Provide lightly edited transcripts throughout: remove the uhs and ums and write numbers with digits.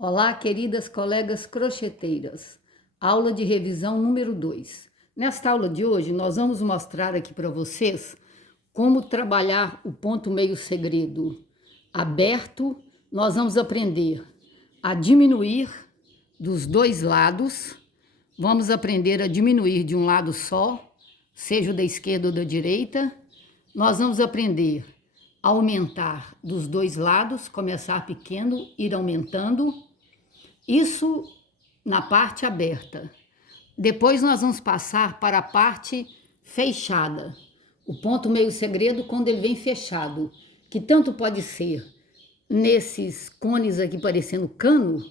Olá, queridas colegas crocheteiras. Aula de revisão número 2. Nesta aula de hoje, nós vamos mostrar aqui para vocês como trabalhar o ponto meio segredo aberto. Nós vamos aprender a diminuir dos dois lados. Vamos aprender a diminuir de um lado só, seja o da esquerda ou da direita. Nós vamos aprender a aumentar dos dois lados, começar pequeno, ir aumentando. Isso na parte aberta. Depois nós vamos passar para a parte fechada. O ponto meio segredo quando ele vem fechado, que tanto pode ser nesses cones aqui parecendo cano,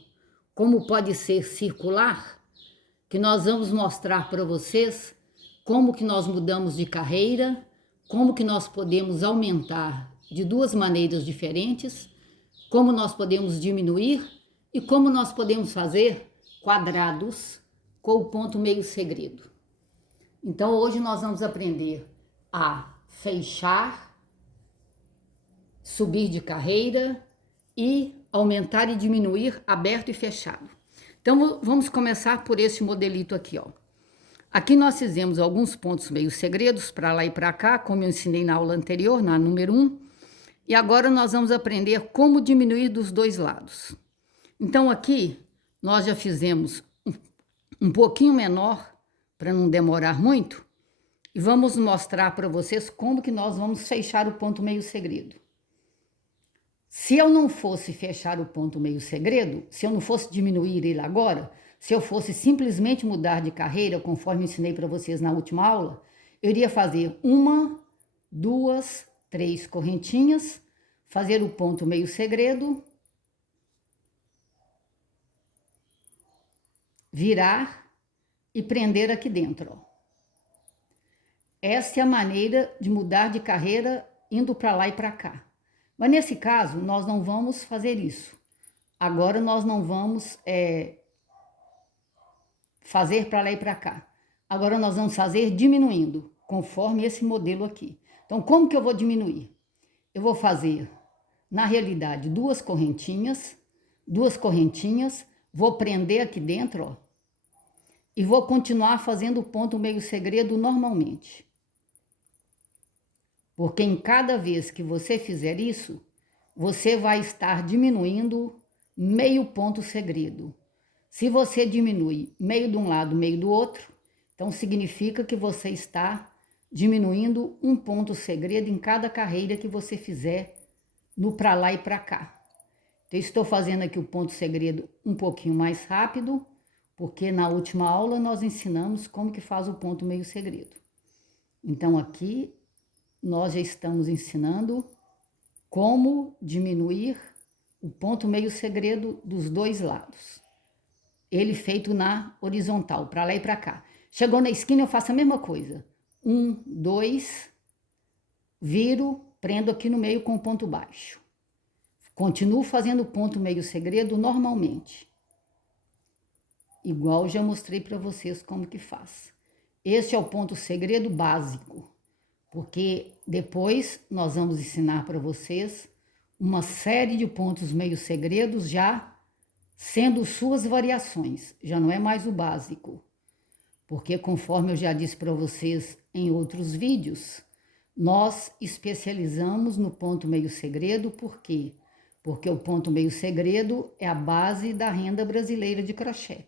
como pode ser circular, que nós vamos mostrar para vocês como que nós mudamos de carreira, como que nós podemos aumentar de duas maneiras diferentes, como nós podemos diminuir e como nós podemos fazer quadrados com o ponto meio segredo. Então hoje nós vamos aprender a fechar, subir de carreira e aumentar e diminuir aberto e fechado. Então vamos começar por esse modelito aqui, ó. Aqui nós fizemos alguns pontos meio segredos para lá e para cá, como eu ensinei na aula anterior, na número 1. E agora nós vamos aprender como diminuir dos dois lados. Então aqui nós já fizemos um pouquinho menor, para não demorar muito, e vamos mostrar para vocês como que nós vamos fechar o ponto meio segredo. Se eu não fosse fechar o ponto meio segredo, se eu não fosse diminuir ele agora, se eu fosse simplesmente mudar de carreira, conforme ensinei para vocês na última aula, eu iria fazer uma, duas, três correntinhas, fazer o ponto meio segredo, virar e prender aqui dentro, ó. Essa é a maneira de mudar de carreira indo para lá e para cá. Mas nesse caso, nós não vamos fazer isso. Agora nós não vamos fazer para lá e para cá. Agora nós vamos fazer diminuindo, conforme esse modelo aqui. Então, como que eu vou diminuir? Eu vou fazer, na realidade, duas correntinhas, vou prender aqui dentro, ó, e vou continuar fazendo o ponto meio segredo normalmente. Porque em cada vez que você fizer isso, você vai estar diminuindo meio ponto segredo. Se você diminui meio de um lado, meio do outro, então significa que você está diminuindo um ponto segredo em cada carreira que você fizer no para lá e para cá. Então, estou fazendo aqui o ponto segredo um pouquinho mais rápido, porque na última aula nós ensinamos como que faz o ponto meio segredo. Então, aqui nós já estamos ensinando como diminuir o ponto meio segredo dos dois lados. Ele feito na horizontal, para lá e para cá. Chegou na esquina, eu faço a mesma coisa. 1, 2, viro, prendo aqui no meio com o ponto baixo. Continuo fazendo o ponto meio segredo normalmente. Igual já mostrei para vocês como que faz. Esse é o ponto segredo básico, porque depois nós vamos ensinar para vocês uma série de pontos meio segredos já sendo suas variações, já não é mais o básico. Porque conforme eu já disse para vocês em outros vídeos, nós especializamos no ponto meio segredo, por quê? Porque o ponto meio segredo é a base da renda brasileira de crochê.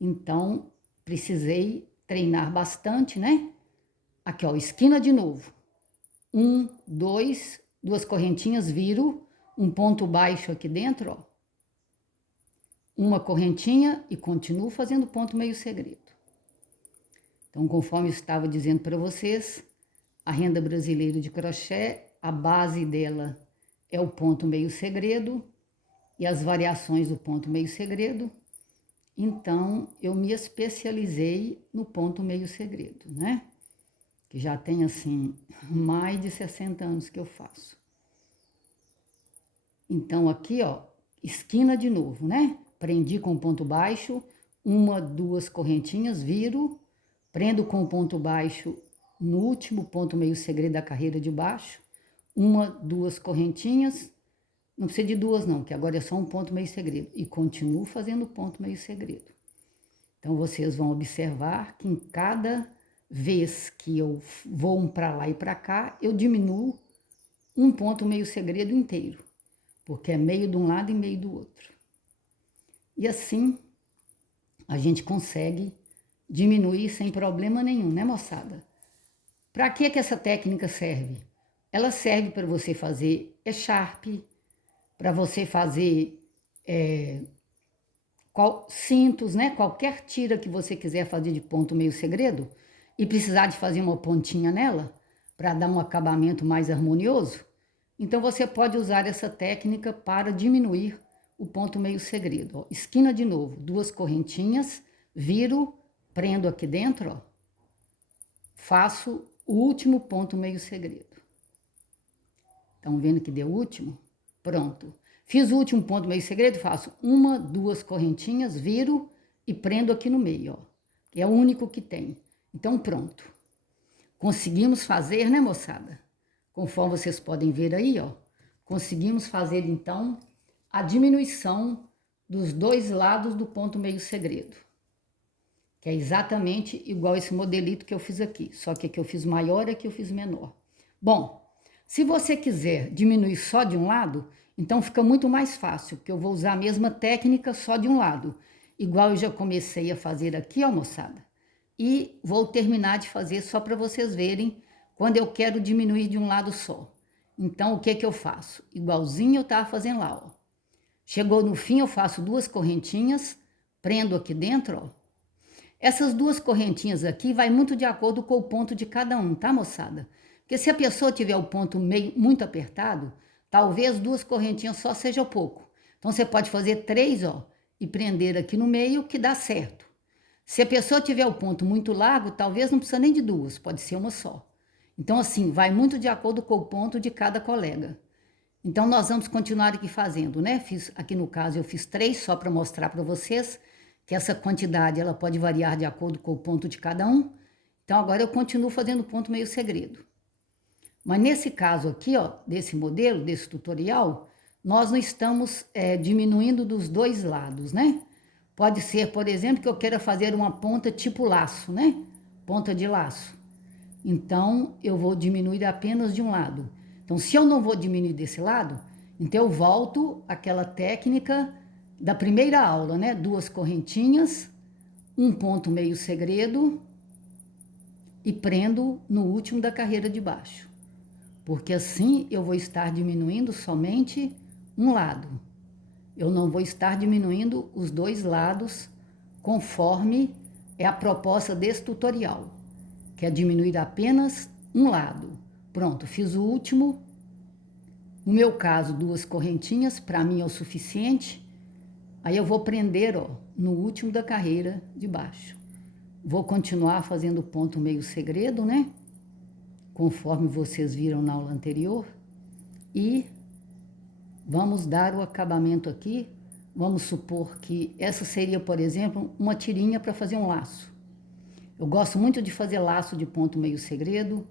Então, precisei treinar bastante, né? Aqui, ó, esquina de novo. 1, 2, duas correntinhas, viro, um ponto baixo aqui dentro, ó. Uma correntinha e continuo fazendo ponto meio segredo. Então, conforme eu estava dizendo para vocês, a renda brasileira de crochê, a base dela é o ponto meio segredo e as variações do ponto meio segredo. Então, eu me especializei no ponto meio segredo, né? Que já tem, assim, mais de 60 anos que eu faço. Então, aqui, ó, esquina de novo, né? Prendi com ponto baixo, uma, duas correntinhas, viro, prendo com ponto baixo no último ponto meio segredo da carreira de baixo, uma, duas correntinhas, Não precisa de duas não, que agora é só um ponto meio segredo. E continuo fazendo ponto meio segredo. Então, vocês vão observar que em cada vez que eu vou um para lá e para cá, eu diminuo um ponto meio segredo inteiro. Porque é meio de um lado e meio do outro. E assim, a gente consegue diminuir sem problema nenhum, né, moçada? Para que essa técnica serve? Ela serve para você fazer echarpe, para você fazer cintos, né? Qualquer tira que você quiser fazer de ponto meio segredo e precisar de fazer uma pontinha nela para dar um acabamento mais harmonioso, então você pode usar essa técnica para diminuir o ponto meio segredo. Ó, esquina de novo, duas correntinhas, viro, prendo aqui dentro, ó, faço o último ponto meio segredo. Estão vendo que deu o último? Pronto. Fiz o último ponto meio segredo, faço uma, duas correntinhas, viro e prendo aqui no meio, ó. Que é o único que tem. Então, pronto. Conseguimos fazer, né, moçada? Conforme vocês podem ver aí, ó. Conseguimos fazer, então, a diminuição dos dois lados do ponto meio segredo. Que é exatamente igual esse modelito que eu fiz aqui. Só que aqui eu fiz maior e aqui eu fiz menor. Bom, se você quiser diminuir só de um lado, então fica muito mais fácil, porque eu vou usar a mesma técnica só de um lado. Igual eu já comecei a fazer aqui, ó, moçada. E vou terminar de fazer só para vocês verem quando eu quero diminuir de um lado só. Então, o que que eu faço? Igualzinho eu estava fazendo lá, ó. Chegou no fim, eu faço duas correntinhas, prendo aqui dentro, ó. Essas duas correntinhas aqui vai muito de acordo com o ponto de cada um, tá, moçada? Porque se a pessoa tiver o ponto meio muito apertado, talvez duas correntinhas só seja pouco. Então, você pode fazer três, ó, e prender aqui no meio, que dá certo. Se a pessoa tiver o ponto muito largo, talvez não precisa nem de duas, pode ser uma só. Então, assim, vai muito de acordo com o ponto de cada colega. Então, nós vamos continuar aqui fazendo, né? Aqui no caso, eu fiz três só para mostrar para vocês que essa quantidade ela pode variar de acordo com o ponto de cada um. Então, agora eu continuo fazendo ponto meio segredo. Mas nesse caso aqui, ó, desse modelo, desse tutorial, nós não estamos diminuindo dos dois lados, né? Pode ser, por exemplo, que eu queira fazer uma ponta tipo laço, né? Ponta de laço. Então, eu vou diminuir apenas de um lado. Então, se eu não vou diminuir desse lado, então eu volto àquela técnica da primeira aula, né? Duas correntinhas, um ponto meio segredo e prendo no último da carreira de baixo. Porque assim eu vou estar diminuindo somente um lado. Eu não vou estar diminuindo os dois lados conforme é a proposta desse tutorial, que é diminuir apenas um lado. Pronto, fiz o último. No meu caso, duas correntinhas, para mim é o suficiente. Aí eu vou prender, ó, no último da carreira de baixo. Vou continuar fazendo ponto meio segredo, né? Conforme vocês viram na aula anterior. E vamos dar o acabamento aqui. Vamos supor que essa seria, por exemplo, uma tirinha para fazer um laço. Eu gosto muito de fazer laço de ponto meio segredo.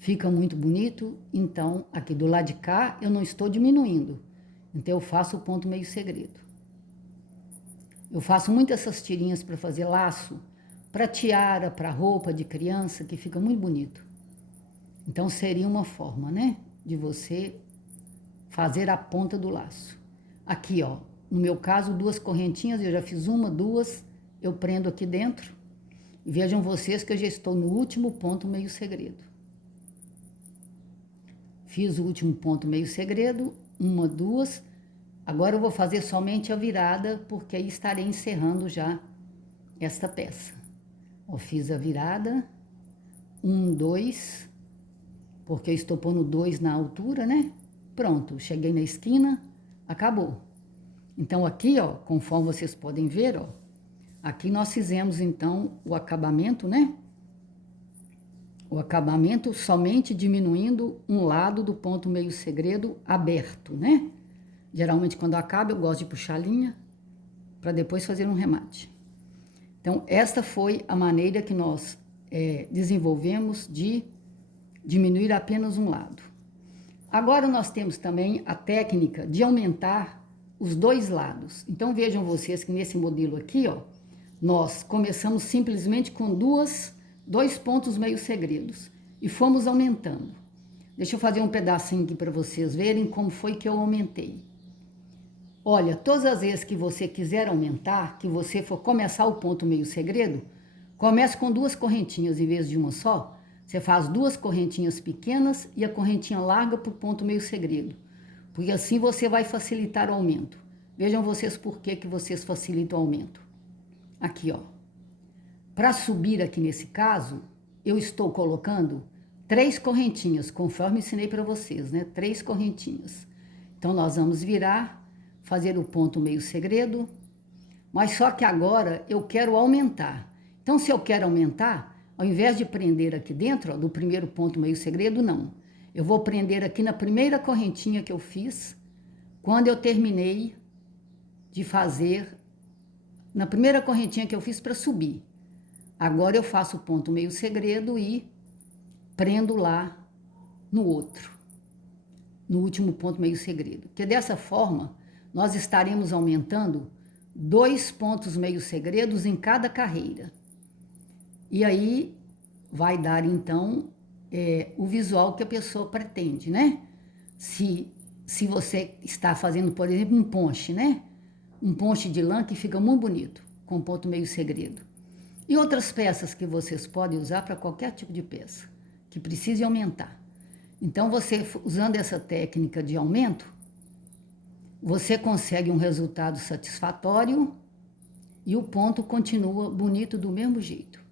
Fica muito bonito. Então, aqui do lado de cá, eu não estou diminuindo. Então, eu faço o ponto meio segredo. Eu faço muito essas tirinhas para fazer laço, para tiara, para roupa de criança, que fica muito bonito. Então, seria uma forma, né, de você fazer a ponta do laço. Aqui, ó, no meu caso, duas correntinhas, eu já fiz uma, duas, eu prendo aqui dentro. E vejam vocês que eu já estou no último ponto meio segredo. Fiz o último ponto meio segredo, uma, duas. Agora eu vou fazer somente a virada, porque aí estarei encerrando já esta peça. Eu fiz a virada, um, dois, porque eu estou pondo dois na altura, né? Pronto, cheguei na esquina, acabou. Então aqui, ó, conforme vocês podem ver, ó, aqui nós fizemos então o acabamento, né? O acabamento somente diminuindo um lado do ponto meio segredo aberto, né? Geralmente quando acaba eu gosto de puxar a linha para depois fazer um remate. Então esta foi a maneira que nós desenvolvemos de diminuir apenas um lado. Agora nós temos também a técnica de aumentar os dois lados. Então vejam vocês que nesse modelo aqui, ó, nós começamos simplesmente com dois pontos meio segredos e fomos aumentando. Deixa eu fazer um pedacinho aqui para vocês verem como foi que eu aumentei. Olha, todas as vezes que você quiser aumentar, que você for começar o ponto meio segredo, comece com duas correntinhas em vez de uma só. Você faz duas correntinhas pequenas e a correntinha larga para o ponto meio segredo, porque assim você vai facilitar o aumento. Vejam vocês por que vocês facilitam o aumento. Aqui, ó. Para subir aqui nesse caso, eu estou colocando 3 correntinhas, conforme ensinei para vocês, né? 3 correntinhas. Então, nós vamos virar, fazer o ponto meio segredo, mas só que agora eu quero aumentar. Então, se eu quero aumentar, ao invés de prender aqui dentro, ó, do primeiro ponto meio segredo, não. Eu vou prender aqui na primeira correntinha que eu fiz, quando eu terminei de fazer, na primeira correntinha que eu fiz para subir. Agora eu faço o ponto meio segredo e prendo lá no outro, no último ponto meio segredo. Porque dessa forma, nós estaremos aumentando 2 pontos meio segredos em cada carreira. E aí vai dar, então, o visual que a pessoa pretende, né? Se você está fazendo, por exemplo, um ponche, né? Um ponche de lã que fica muito bonito, com ponto meio segredo. E outras peças que vocês podem usar para qualquer tipo de peça, que precise aumentar. Então, você, usando essa técnica de aumento, você consegue um resultado satisfatório e o ponto continua bonito do mesmo jeito.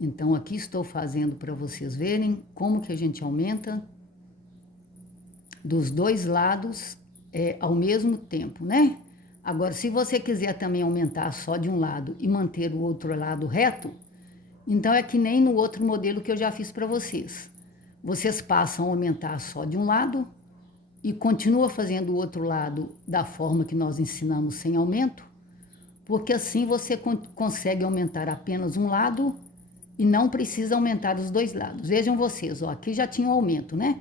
Então, aqui estou fazendo para vocês verem como que a gente aumenta dos dois lados ao mesmo tempo, né? Agora, se você quiser também aumentar só de um lado e manter o outro lado reto, então é que nem no outro modelo que eu já fiz para vocês. Vocês passam a aumentar só de um lado e continua fazendo o outro lado da forma que nós ensinamos sem aumento, porque assim você consegue aumentar apenas um lado e não precisa aumentar os dois lados. Vejam vocês, ó, aqui já tinha um aumento, né?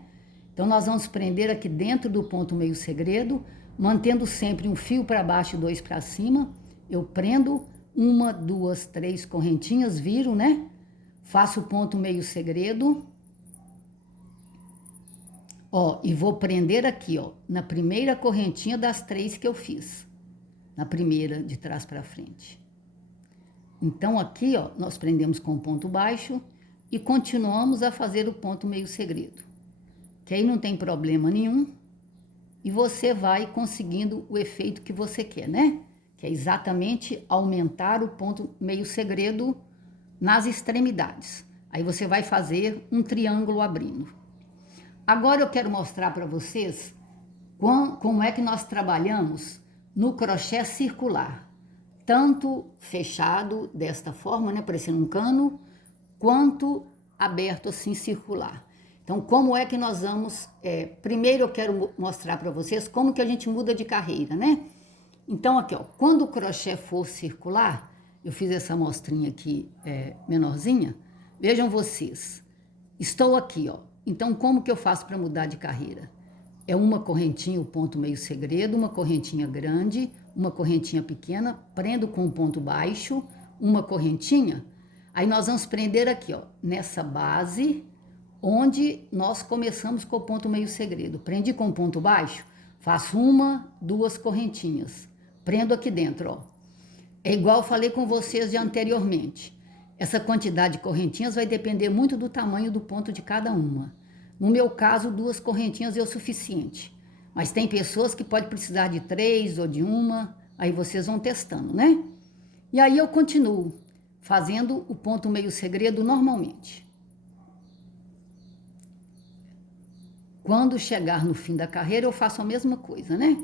Então, nós vamos prender aqui dentro do ponto meio segredo, mantendo sempre um fio para baixo e 2 para cima. Eu prendo 1, 2, 3 correntinhas, viro, né? Faço o ponto meio segredo. Ó, e vou prender aqui, ó, na primeira correntinha das 3 que eu fiz. Na primeira, de trás para frente. Então, aqui, ó, nós prendemos com ponto baixo e continuamos a fazer o ponto meio segredo. Que aí não tem problema nenhum e você vai conseguindo o efeito que você quer, né? Que é exatamente aumentar o ponto meio segredo nas extremidades. Aí você vai fazer um triângulo abrindo. Agora eu quero mostrar para vocês como é que nós trabalhamos no crochê circular. Tanto fechado desta forma, né, parecendo um cano, quanto aberto assim, circular. Então, como é que nós vamos... primeiro eu quero mostrar para vocês como que a gente muda de carreira, né? Então, aqui, ó, quando o crochê for circular, eu fiz essa amostrinha aqui menorzinha, vejam vocês, estou aqui, ó. Então, como que eu faço para mudar de carreira? É uma correntinha, o ponto meio segredo, uma correntinha grande, uma correntinha pequena, prendo com um ponto baixo, uma correntinha, aí nós vamos prender aqui, ó, nessa base, onde nós começamos com o ponto meio segredo. Prendi com ponto baixo, faço 1, 2 correntinhas, prendo aqui dentro, ó. É igual eu falei com vocês de anteriormente. Essa quantidade de correntinhas vai depender muito do tamanho do ponto de cada uma. No meu caso, 2 correntinhas é o suficiente. Mas tem pessoas que podem precisar de 3 ou de 1, aí vocês vão testando, né? E aí eu continuo fazendo o ponto meio segredo normalmente. Quando chegar no fim da carreira, eu faço a mesma coisa, né?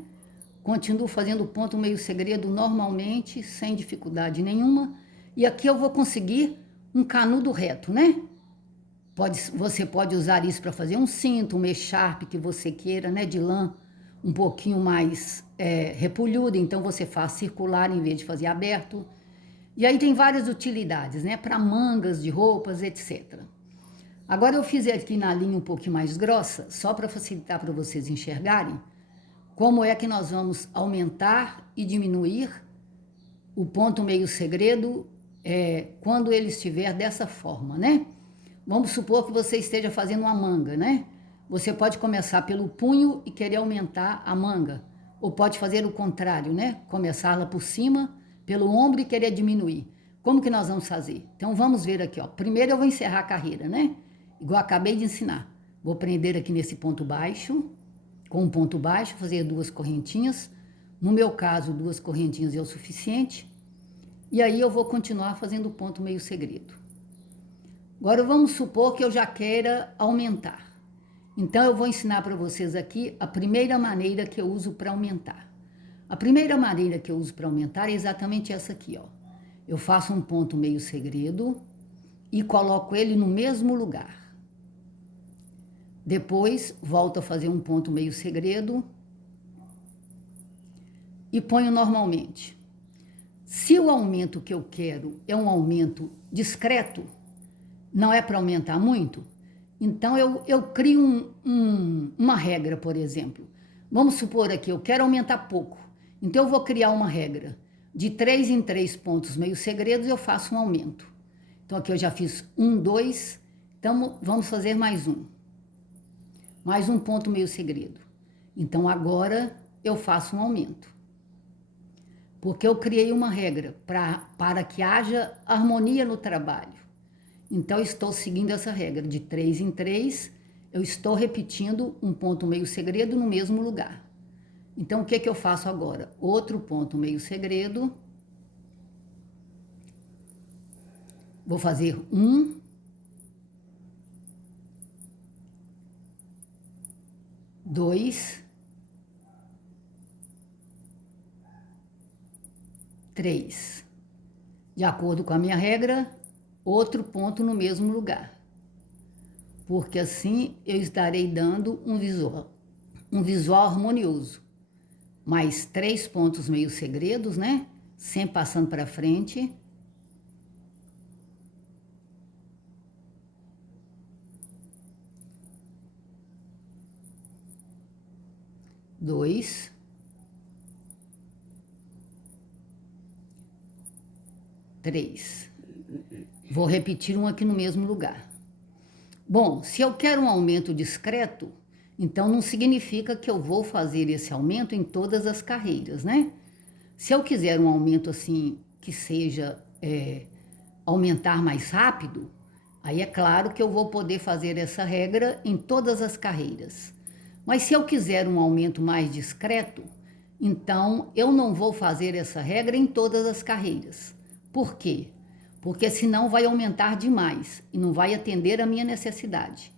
Continuo fazendo o ponto meio segredo normalmente, sem dificuldade nenhuma. E aqui eu vou conseguir um canudo reto, né? Você pode usar isso para fazer um cinto, um echarpe que você queira, né? De lã um pouquinho mais repolhudo, então você faz circular em vez de fazer aberto. E aí tem várias utilidades, né? Para mangas de roupas, etc. Agora eu fiz aqui na linha um pouquinho mais grossa, só para facilitar para vocês enxergarem como é que nós vamos aumentar e diminuir o ponto meio segredo quando ele estiver dessa forma, né? Vamos supor que você esteja fazendo uma manga, né? Você pode começar pelo punho e querer aumentar a manga, ou pode fazer o contrário, né? Começá-la por cima, pelo ombro e querer diminuir. Como que nós vamos fazer? Então vamos ver aqui, ó. Primeiro eu vou encerrar a carreira, né? Igual acabei de ensinar. Vou prender aqui nesse ponto baixo, com um ponto baixo, fazer 2 correntinhas. No meu caso, 2 correntinhas é o suficiente. E aí eu vou continuar fazendo o ponto meio segredo. Agora vamos supor que eu já queira aumentar. Então eu vou ensinar para vocês aqui a primeira maneira que eu uso para aumentar. A primeira maneira que eu uso para aumentar é exatamente essa aqui, ó. Eu faço um ponto meio segredo e coloco ele no mesmo lugar. Depois volto a fazer um ponto meio segredo e ponho normalmente. Se o aumento que eu quero é um aumento discreto, não é para aumentar muito, então eu crio uma regra, por exemplo. Vamos supor aqui, eu quero aumentar pouco, então eu vou criar uma regra. De 3 em 3 pontos meio segredos eu faço um aumento. Então aqui eu já fiz 1, 2, então vamos fazer mais um. Mais um ponto meio segredo. Então agora eu faço um aumento. Porque eu criei uma regra para que haja harmonia no trabalho. Então, eu estou seguindo essa regra. De 3 em 3, eu estou repetindo um ponto meio segredo no mesmo lugar. Então, o que que eu faço agora? Outro ponto meio segredo. Vou fazer 1, 2, 3. De acordo com a minha regra, outro ponto no mesmo lugar. Porque assim eu estarei dando um visual harmonioso. Mais 3 pontos meio segredos, né? Sempre passando para frente. Dois. 3. Vou repetir um aqui no mesmo lugar. Bom, se eu quero um aumento discreto, então não significa que eu vou fazer esse aumento em todas as carreiras, né? Se eu quiser um aumento assim, que seja aumentar mais rápido, aí é claro que eu vou poder fazer essa regra em todas as carreiras. Mas se eu quiser um aumento mais discreto, então eu não vou fazer essa regra em todas as carreiras. Por quê? Porque senão vai aumentar demais e não vai atender a minha necessidade.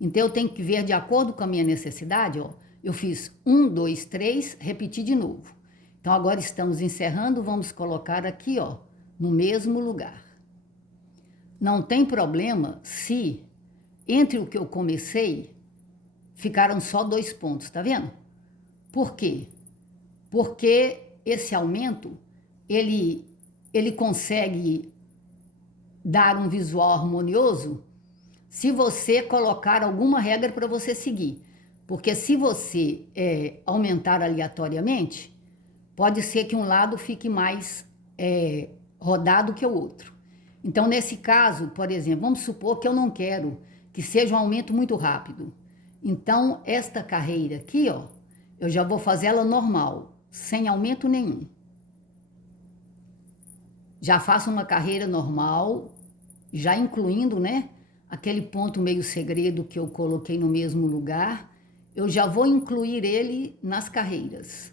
Então eu tenho que ver de acordo com a minha necessidade, ó. Eu fiz 1, 2, 3, repeti de novo. Então agora estamos encerrando, vamos colocar aqui, ó, no mesmo lugar. Não tem problema se entre o que eu comecei ficaram só 2 pontos, tá vendo? Por quê? Porque esse aumento, ele consegue dar um visual harmonioso se você colocar alguma regra para você seguir. Porque se você aumentar aleatoriamente, pode ser que um lado fique mais rodado que o outro. Então, nesse caso, por exemplo, vamos supor que eu não quero que seja um aumento muito rápido. Então, esta carreira aqui, ó, eu já vou fazer ela normal, sem aumento nenhum. Já faço uma carreira normal, já incluindo, né, aquele ponto meio segredo que eu coloquei no mesmo lugar, eu já vou incluir ele nas carreiras.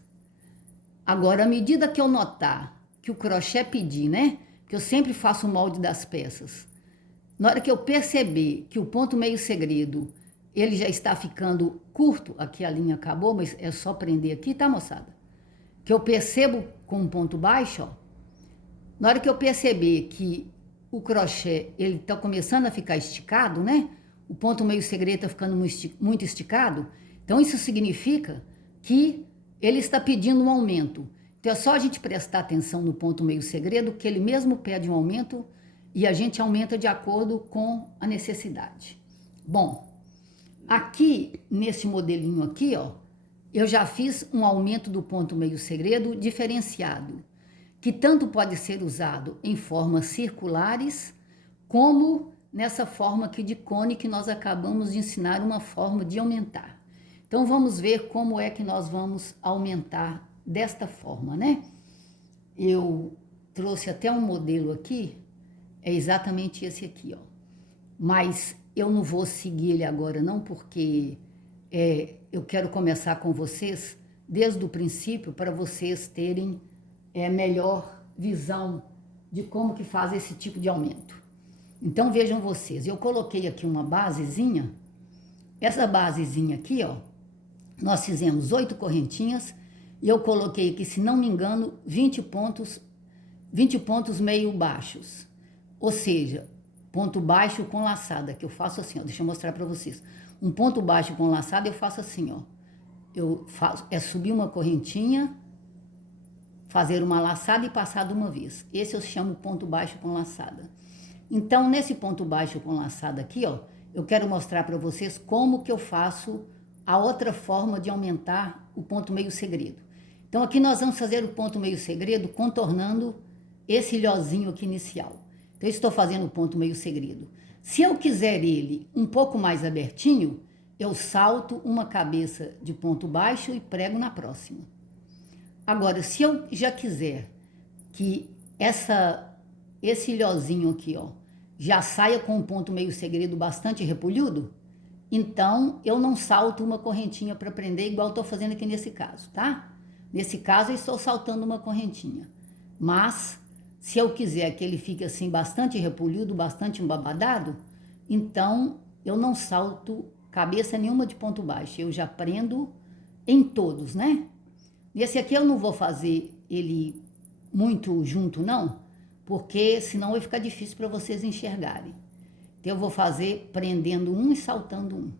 Agora, à medida que eu notar que o crochê pedir, né, que eu sempre faço o molde das peças, na hora que eu perceber que o ponto meio segredo, ele já está ficando curto, aqui a linha acabou, mas é só prender aqui, tá, moçada? Que eu percebo com um ponto baixo, ó, na hora que eu perceber que o crochê ele está começando a ficar esticado, né? O ponto meio segredo está ficando muito esticado. Então, isso significa que ele está pedindo um aumento. Então, é só a gente prestar atenção no ponto meio segredo, que ele mesmo pede um aumento e a gente aumenta de acordo com a necessidade. Bom, aqui nesse modelinho aqui, ó, eu já fiz um aumento do ponto meio segredo diferenciado, que tanto pode ser usado em formas circulares, como nessa forma aqui de cone que nós acabamos de ensinar uma forma de aumentar. Então vamos ver como é que nós vamos aumentar desta forma, né? Eu trouxe até um modelo aqui, é exatamente esse aqui, ó. Mas eu não vou seguir ele agora não, porque eu quero começar com vocês desde o princípio para vocês terem melhor visão de como que faz esse tipo de aumento. Então vejam vocês, eu coloquei aqui uma basezinha, essa basezinha aqui, ó, nós fizemos 8 correntinhas e eu coloquei aqui, se não me engano, 20 pontos meio baixos, ou seja, ponto baixo com laçada, que eu faço assim, ó, deixa eu mostrar para vocês. Um ponto baixo com laçada eu faço assim, ó, eu faço, subir uma correntinha, fazer uma laçada e passar de uma vez. Esse eu chamo ponto baixo com laçada. Então, nesse ponto baixo com laçada aqui, ó, eu quero mostrar para vocês como que eu faço a outra forma de aumentar o ponto meio segredo. Então, aqui nós vamos fazer o ponto meio segredo contornando esse ilhozinho aqui inicial. Então, eu estou fazendo o ponto meio segredo. Se eu quiser ele um pouco mais abertinho, eu salto uma cabeça de ponto baixo e prego na próxima. Agora, se eu já quiser que esse ilhozinho aqui, ó, já saia com um ponto meio segredo bastante repolhudo, então eu não salto uma correntinha para prender igual eu estou fazendo aqui nesse caso, tá? Nesse caso eu estou saltando uma correntinha. Mas, se eu quiser que ele fique assim bastante repolhudo, bastante embabadado, então eu não salto cabeça nenhuma de ponto baixo, eu já prendo em todos, né? Nesse aqui eu não vou fazer ele muito junto não, porque senão vai ficar difícil para vocês enxergarem. Então eu vou fazer prendendo um e saltando um,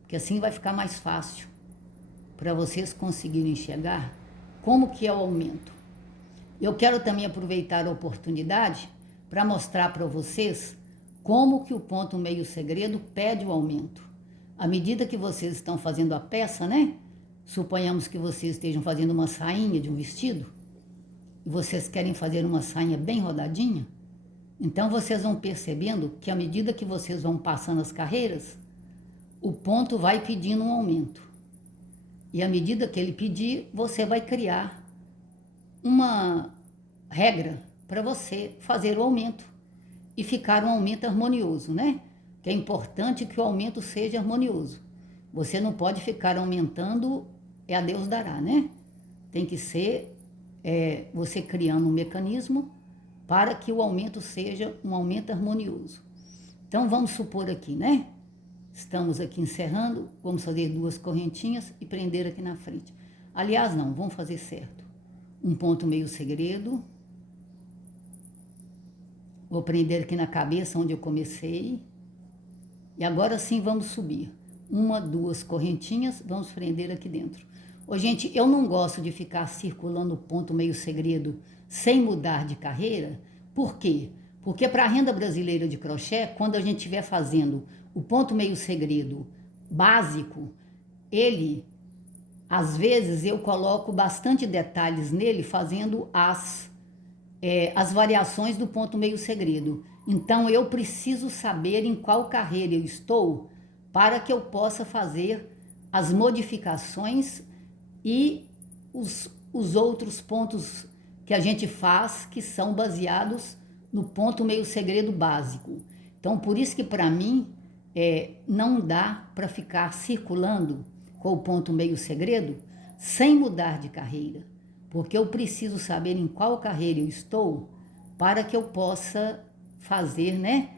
porque assim vai ficar mais fácil para vocês conseguirem enxergar como que é o aumento. Eu quero também aproveitar a oportunidade para mostrar para vocês como que o ponto meio segredo pede o aumento. À medida que vocês estão fazendo a peça, né? Suponhamos que vocês estejam fazendo uma sainha de um vestido e vocês querem fazer uma sainha bem rodadinha, então vocês vão percebendo que à medida que vocês vão passando as carreiras, o ponto vai pedindo um aumento. E à medida que ele pedir, você vai criar uma regra para você fazer o aumento e ficar um aumento harmonioso, né? Que é importante que o aumento seja harmonioso. Você não pode ficar aumentando, a Deus dará, né? Tem que ser você criando um mecanismo para que o aumento seja um aumento harmonioso. Então, vamos supor aqui, né? Estamos aqui encerrando, vamos fazer 2 correntinhas e prender aqui na frente. Aliás, não, vamos fazer certo. Um ponto meio segredo. Vou prender aqui na cabeça onde eu comecei. E agora sim vamos subir. 1, 2 correntinhas, vamos prender aqui dentro. Ô, gente, eu não gosto de ficar circulando o ponto meio segredo sem mudar de carreira. Por quê? Porque para a renda brasileira de crochê, quando a gente estiver fazendo o ponto meio segredo básico, ele, às vezes, eu coloco bastante detalhes nele, fazendo as variações do ponto meio segredo. Então, eu preciso saber em qual carreira eu estou para que eu possa fazer as modificações e os outros pontos que a gente faz que são baseados no ponto meio segredo básico. Então, por isso que para mim não dá para ficar circulando com o ponto meio segredo sem mudar de carreira, porque eu preciso saber em qual carreira eu estou para que eu possa fazer, né,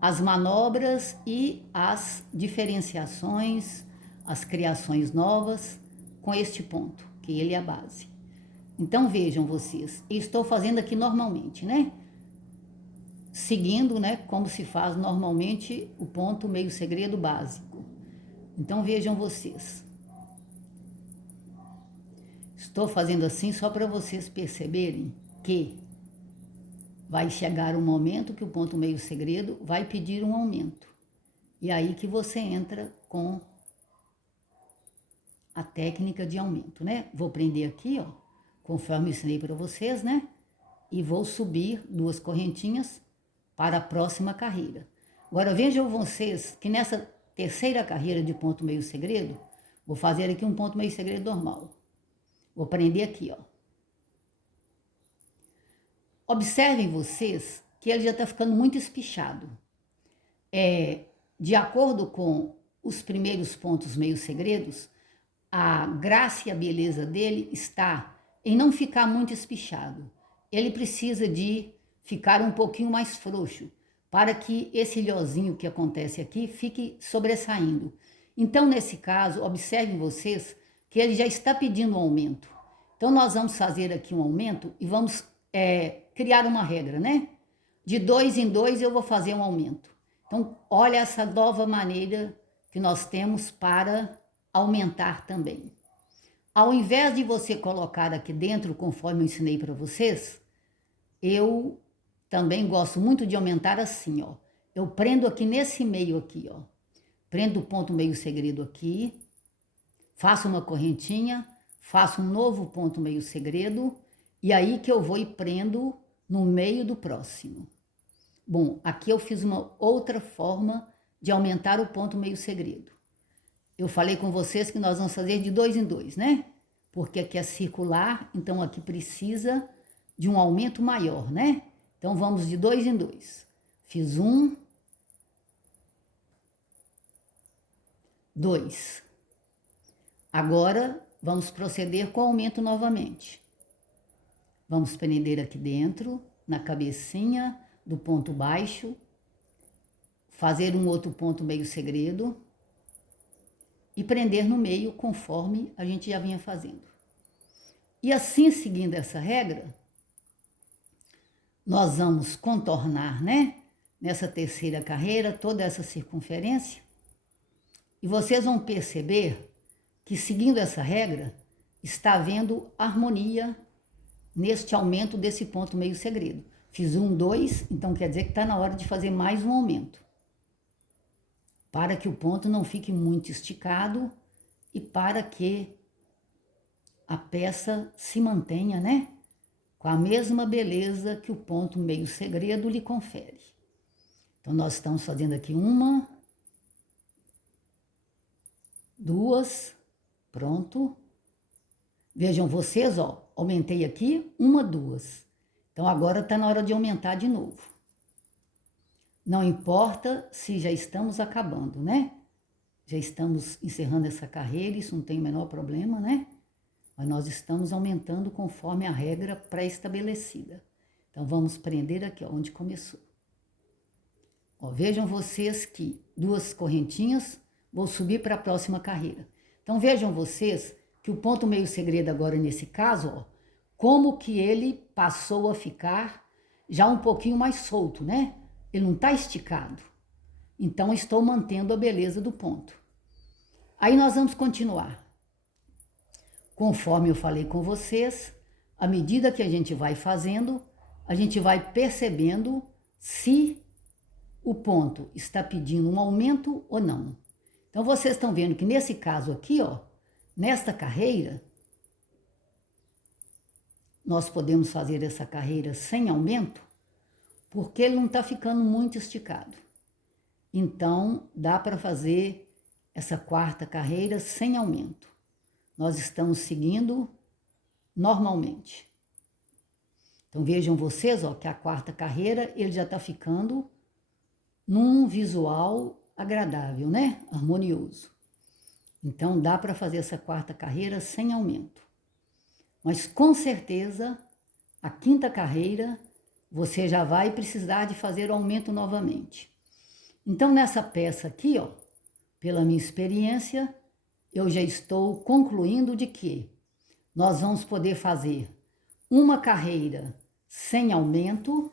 as manobras e as diferenciações, as criações novas com este ponto, que ele é a base. Então vejam vocês, eu estou fazendo aqui normalmente, né? Seguindo, né, como se faz normalmente o ponto meio segredo básico. Então vejam vocês. Estou fazendo assim só para vocês perceberem que vai chegar um momento que o ponto meio segredo vai pedir um aumento. E aí que você entra com a técnica de aumento, né? Vou prender aqui, ó, conforme eu ensinei para vocês, né? E vou subir 2 correntinhas para a próxima carreira. Agora vejam vocês que nessa terceira carreira de ponto meio segredo, vou fazer aqui um ponto meio segredo normal. Vou prender aqui, ó. Observem vocês que ele já está ficando muito espichado. De acordo com os primeiros pontos meio segredos, a graça e a beleza dele está em não ficar muito espichado. Ele precisa de ficar um pouquinho mais frouxo, para que esse ilhozinho que acontece aqui fique sobressaindo. Então, nesse caso, observem vocês que ele já está pedindo um aumento. Então, nós vamos fazer aqui um aumento e vamos criar uma regra, né? De 2 em 2 eu vou fazer um aumento. Então, olha essa nova maneira que nós temos para aumentar também. Ao invés de você colocar aqui dentro, conforme eu ensinei para vocês, eu também gosto muito de aumentar assim, ó. Eu prendo aqui nesse meio aqui, ó. Prendo o ponto meio segredo aqui, faço uma correntinha, faço um novo ponto meio segredo, e aí que eu vou e prendo no meio do próximo. Bom, aqui eu fiz uma outra forma de aumentar o ponto meio segredo. Eu falei com vocês que nós vamos fazer de 2 em 2, né? Porque aqui é circular, então aqui precisa de um aumento maior, né? Então vamos de 2 em 2. Fiz 1, 2. Agora vamos proceder com o aumento novamente. Vamos prender aqui dentro, na cabecinha do ponto baixo, fazer um outro ponto meio segredo e prender no meio conforme a gente já vinha fazendo. E assim, seguindo essa regra, nós vamos contornar, né? Nessa terceira carreira, toda essa circunferência. E vocês vão perceber que, seguindo essa regra, está havendo harmonia neste aumento desse ponto meio segredo. Fiz 1, 2, então quer dizer que está na hora de fazer mais um aumento. Para que o ponto não fique muito esticado e para que a peça se mantenha, né? Com a mesma beleza que o ponto meio segredo lhe confere. Então, nós estamos fazendo aqui 1, 2, pronto. Vejam vocês, ó, aumentei aqui 1, 2. Então, agora está na hora de aumentar de novo. Não importa se já estamos acabando, né? Já estamos encerrando essa carreira, isso não tem o menor problema, né? Mas nós estamos aumentando conforme a regra pré-estabelecida. Então, vamos prender aqui, ó, onde começou. Ó, vejam vocês que 2 correntinhas, vou subir para a próxima carreira. Então, vejam vocês que o ponto meio segredo agora, nesse caso, ó, como que ele passou a ficar já um pouquinho mais solto, né? Ele não está esticado. Então, estou mantendo a beleza do ponto. Aí, nós vamos continuar. Conforme eu falei com vocês, à medida que a gente vai fazendo, a gente vai percebendo se o ponto está pedindo um aumento ou não. Então, vocês estão vendo que nesse caso aqui, ó, nesta carreira, nós podemos fazer essa carreira sem aumento, porque ele não está ficando muito esticado. Então, dá para fazer essa quarta carreira sem aumento. Nós estamos seguindo normalmente. Então, vejam vocês, ó, que a quarta carreira, ele já está ficando num visual agradável, né? Harmonioso. Então, dá para fazer essa quarta carreira sem aumento. Mas, com certeza, a quinta carreira, você já vai precisar de fazer o aumento novamente. Então, nessa peça aqui, ó, pela minha experiência, eu já estou concluindo de que nós vamos poder fazer uma carreira sem aumento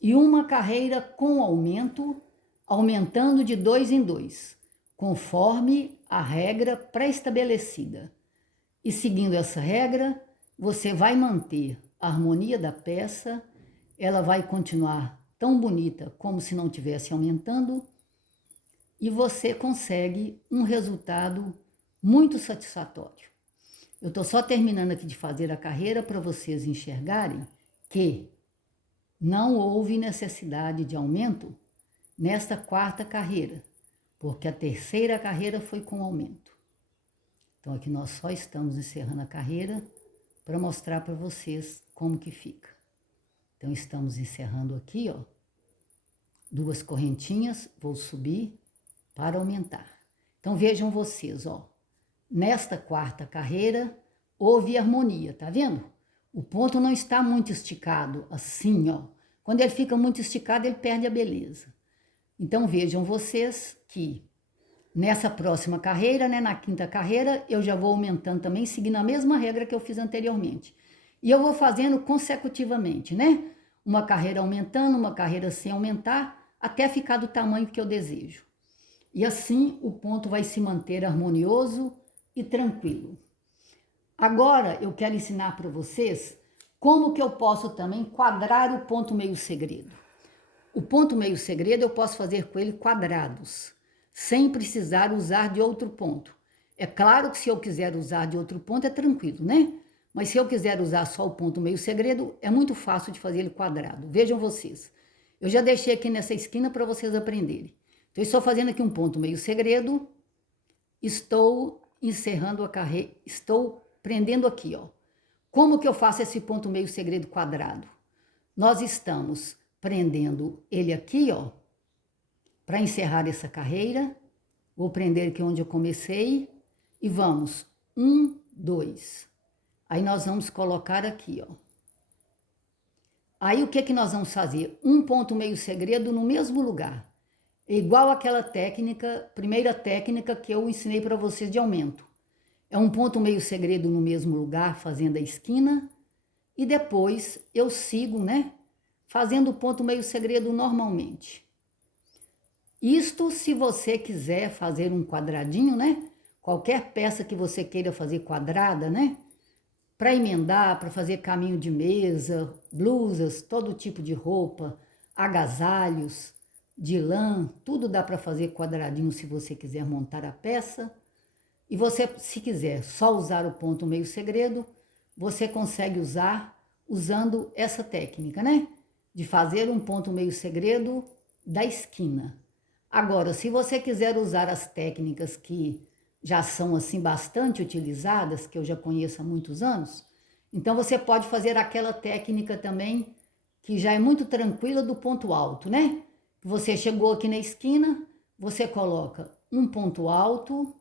e uma carreira com aumento, aumentando de 2 em 2, conforme a regra pré-estabelecida. E seguindo essa regra, você vai manter a harmonia da peça, ela vai continuar tão bonita como se não estivesse aumentando, e você consegue um resultado muito satisfatório. Eu estou só terminando aqui de fazer a carreira para vocês enxergarem que não houve necessidade de aumento nesta quarta carreira, porque a terceira carreira foi com aumento. Então aqui nós só estamos encerrando a carreira para mostrar para vocês como que fica. Então estamos encerrando aqui, ó, 2 correntinhas, vou subir para aumentar. Então vejam vocês, ó, nesta quarta carreira houve harmonia, tá vendo? O ponto não está muito esticado, assim, ó. Quando ele fica muito esticado, ele perde a beleza. Então vejam vocês que nessa próxima carreira, né, na quinta carreira, eu já vou aumentando também, seguindo a mesma regra que eu fiz anteriormente. E eu vou fazendo consecutivamente, né? Uma carreira aumentando, uma carreira sem aumentar, até ficar do tamanho que eu desejo. E assim o ponto vai se manter harmonioso e tranquilo. Agora eu quero ensinar para vocês como que eu posso também quadrar o ponto meio segredo. O ponto meio segredo eu posso fazer com ele quadrados, sem precisar usar de outro ponto. É claro que se eu quiser usar de outro ponto é tranquilo, né? Mas se eu quiser usar só o ponto meio segredo, é muito fácil de fazer ele quadrado. Vejam vocês. Eu já deixei aqui nessa esquina para vocês aprenderem. Então, eu estou fazendo aqui um ponto meio segredo. Estou encerrando a carreira. Estou prendendo aqui, ó. Como que eu faço esse ponto meio segredo quadrado? Nós estamos prendendo ele aqui, ó, para encerrar essa carreira. Vou prender aqui onde eu comecei e vamos 1, 2. Aí nós vamos colocar aqui, ó. Aí o que que nós vamos fazer? Um ponto meio segredo no mesmo lugar. É igual aquela técnica, primeira técnica que eu ensinei para vocês de aumento. É um ponto meio segredo no mesmo lugar, fazendo a esquina, e depois eu sigo, né, fazendo o ponto meio segredo normalmente. Isto se você quiser fazer um quadradinho, né, qualquer peça que você queira fazer quadrada, né, para emendar, para fazer caminho de mesa, blusas, todo tipo de roupa, agasalhos, de lã, tudo dá para fazer quadradinho se você quiser montar a peça. E você, se quiser só usar o ponto meio segredo, você consegue usar usando essa técnica, né? De fazer um ponto meio segredo da esquina. Agora, se você quiser usar as técnicas que já são assim bastante utilizadas, que eu já conheço há muitos anos, então você pode fazer aquela técnica também que já é muito tranquila do ponto alto, né? Você chegou aqui na esquina, você coloca um ponto alto,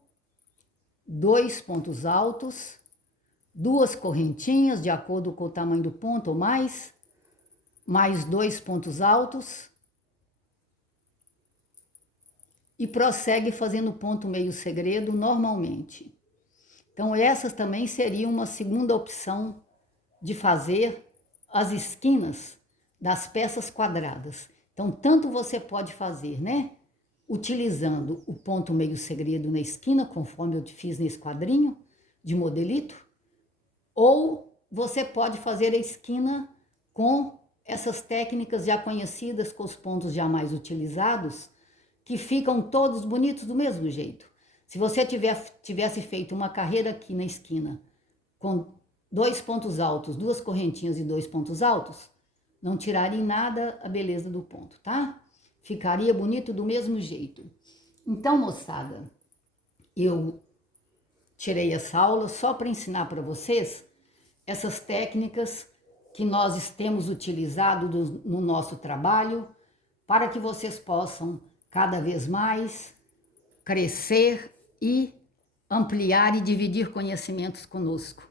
2 pontos altos, 2 correntinhas de acordo com o tamanho do ponto ou mais 2 pontos altos e prossegue fazendo ponto meio segredo normalmente. Então essas também seriam uma segunda opção de fazer as esquinas das peças quadradas. Então tanto você pode fazer, né, utilizando o ponto meio segredo na esquina, conforme eu fiz nesse quadrinho de modelito, ou você pode fazer a esquina com essas técnicas já conhecidas, com os pontos já mais utilizados, que ficam todos bonitos do mesmo jeito. Se você tivesse feito uma carreira aqui na esquina, com 2 pontos altos, 2 correntinhas e 2 pontos altos, não tiraria em nada a beleza do ponto, tá? Ficaria bonito do mesmo jeito. Então, moçada, eu tirei essa aula só para ensinar para vocês essas técnicas que nós temos utilizado no nosso trabalho, para que vocês possam cada vez mais crescer e ampliar e dividir conhecimentos conosco.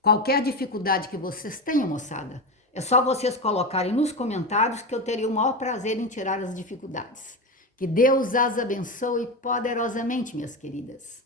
Qualquer dificuldade que vocês tenham, moçada, é só vocês colocarem nos comentários que eu teria o maior prazer em tirar as dificuldades. Que Deus as abençoe poderosamente, minhas queridas.